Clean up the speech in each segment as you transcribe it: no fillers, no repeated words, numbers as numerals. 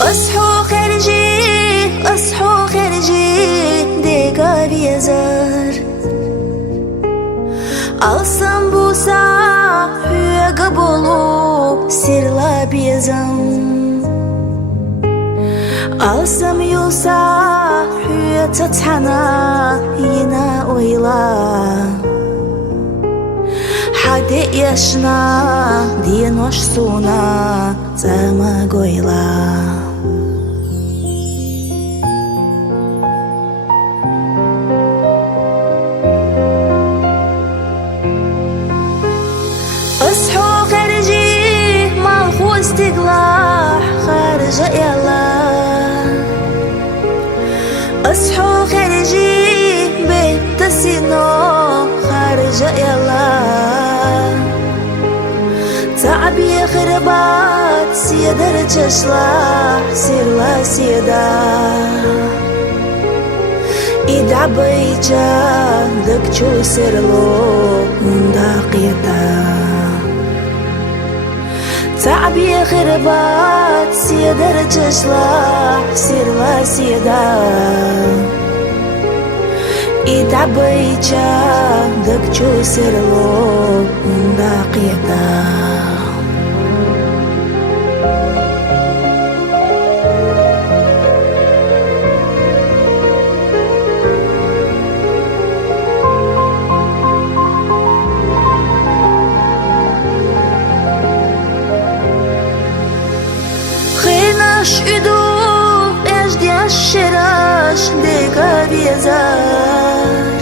اصحوا خارجي اصحوا خارجي ديقا بيزار Alsam busa hüyega bolup sirla bezam Alsam yulsa hüye tatana yine oyla Hadi yaşna diye noş suna zama goyla اصحوا خارجي ما هو استقلاح خارج يلا اصحوا خارجي بيت السينو خارج يلا تعبي خربات سيدر تشلاح سيرلا سيدا إدع بيجا دكتشو سيرلو منداقيتا تعبي خربات سيدر تشلاح سيرلا سيدا إدع بيجا دكتشو سيرلو منداقيتا Üşüdü ejdiyaş şeraş deka biyazar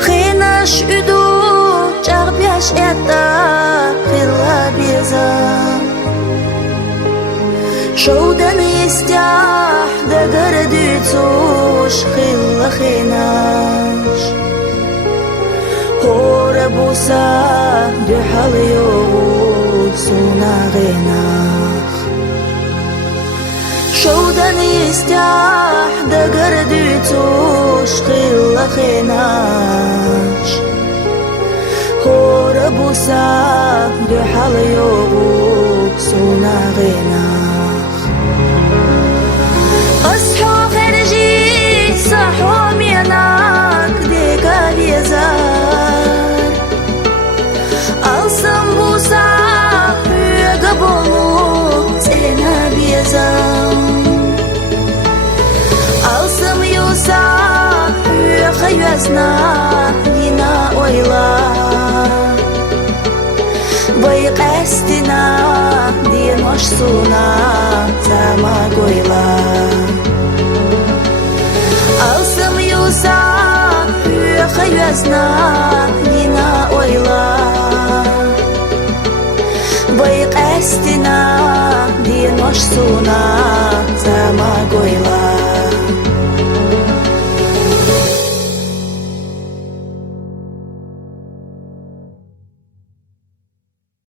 Xinaş üdü çağbiyaş etta xilla biyazar Şovdan istiyah dagar dütsuş xilla xinaş Hora busa dühal yoğud suna xinax شودن يستاح دقر ديتوش خيل خيناش هور بوسا دحل يوغوك سونا غيناخ اصحوا خارجي صحوا ميناك ديكا بيزار الصم بوسا يقبلو سينا بيزار Alsam yusa hüye yüzna yine oyla Bayık estina diye noş suna zama goyla Alsam yusa hüye yüzna yine oyla Bayık estina diye noş suna